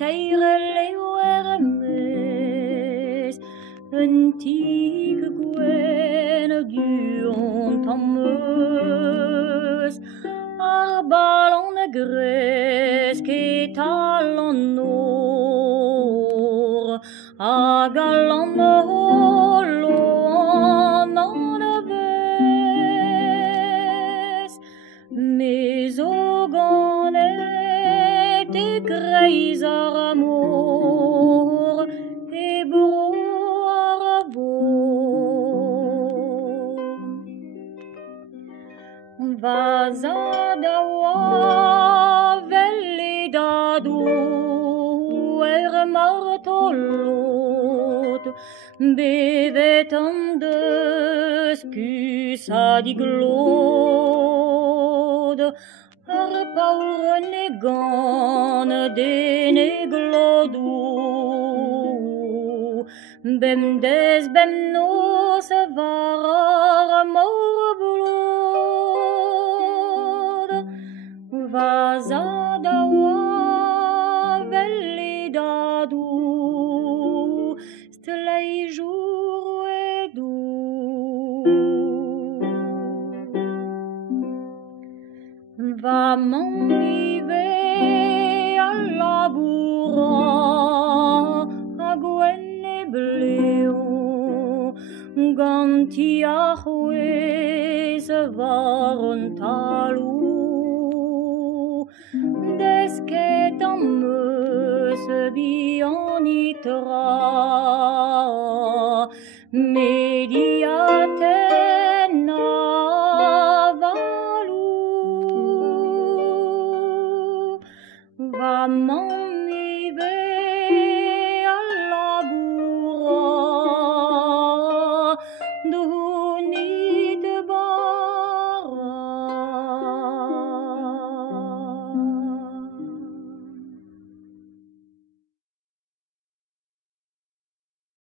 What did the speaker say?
teirele wermes, antique gwen du ontameuse, ar ballon de grès qui talon or, a galant holo en aves, mais au ganet et greis ar amour, et bravo. Vazadawa velidadu martolot bevetam des pusa di glod ar paur negan de neglodu bem des bem nos var morbulod vazadawa velidadu stelei jour et doux va m'enliver à laboura a gwen e bleo ganti a chouez varon talou des ket an meus bionitra mediaten avalou va m'enliver